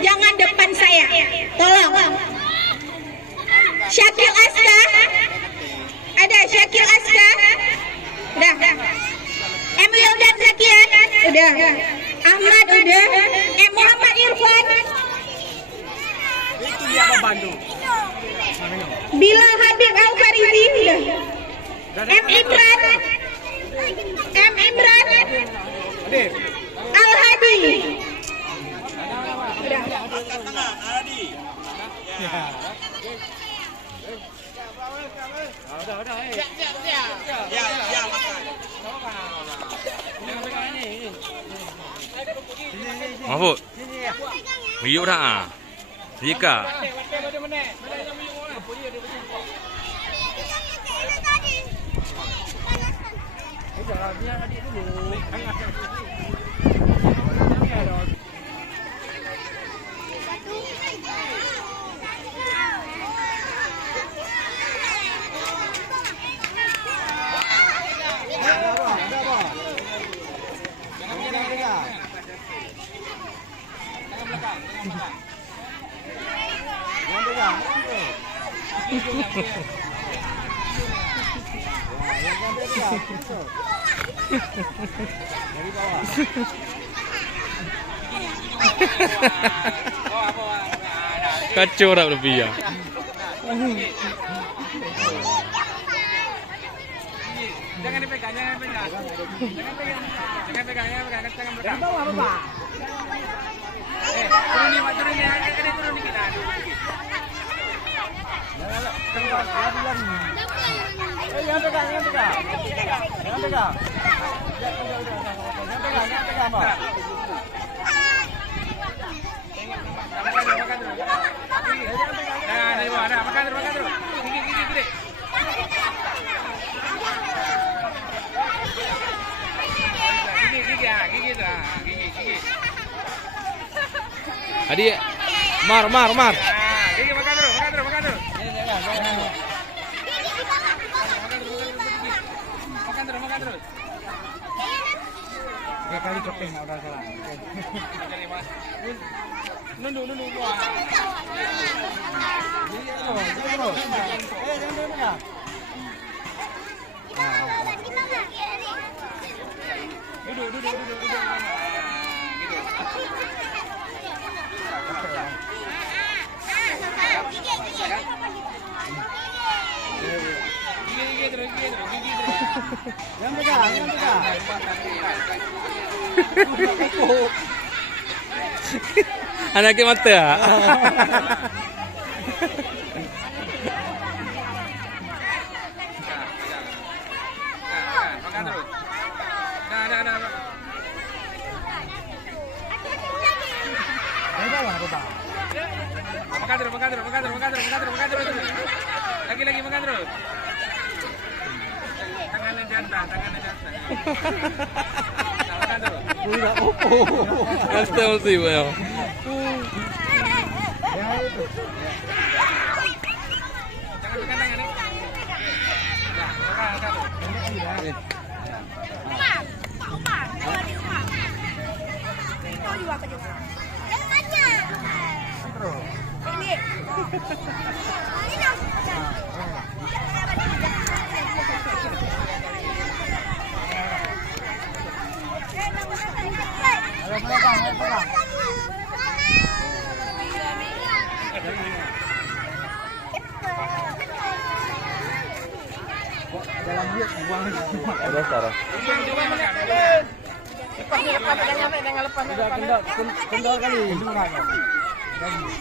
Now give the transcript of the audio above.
jangan depan saya. Tolong. Syakil Aska. Ada Syakil Aska. Udah. Emil dan Zakian. Udah. Ahmad udah. Muhammad Irfan. Itu dia apa Bandung? Bilal Habib Al Farizi udah. Imran. Imran. Al Hadi. Udah. Mahfud. Miyuk dah. Jika. Kacau dah lebih ya. Jangan dipegang, jangan pegang. Jangan pegang tangan bawah apa, Pak? Turun nih, Pak, turun nih. Turun nih kita. Jangan pegang. Jangan pegang, Pak. Nah, dari bawah, makan terus. Gigi. Gigi. Adi, mar. Gigi makan terus. Makan terus. Tiga kali keping udah salah. Nunduk. Wah. Jangan pegang. Duduk. Gigi terus. Jangan pegang. Anaknya mata ya. Makan terus. Nah. Makan terus. Lagi makan terus. Tangannya jantan. Makan terus. Hasta mesti well. Jangan pegang tangannya. Nah, makan. Dalam dia buang. Ada sekarang. Lepas. Kendor kali. Makan terus.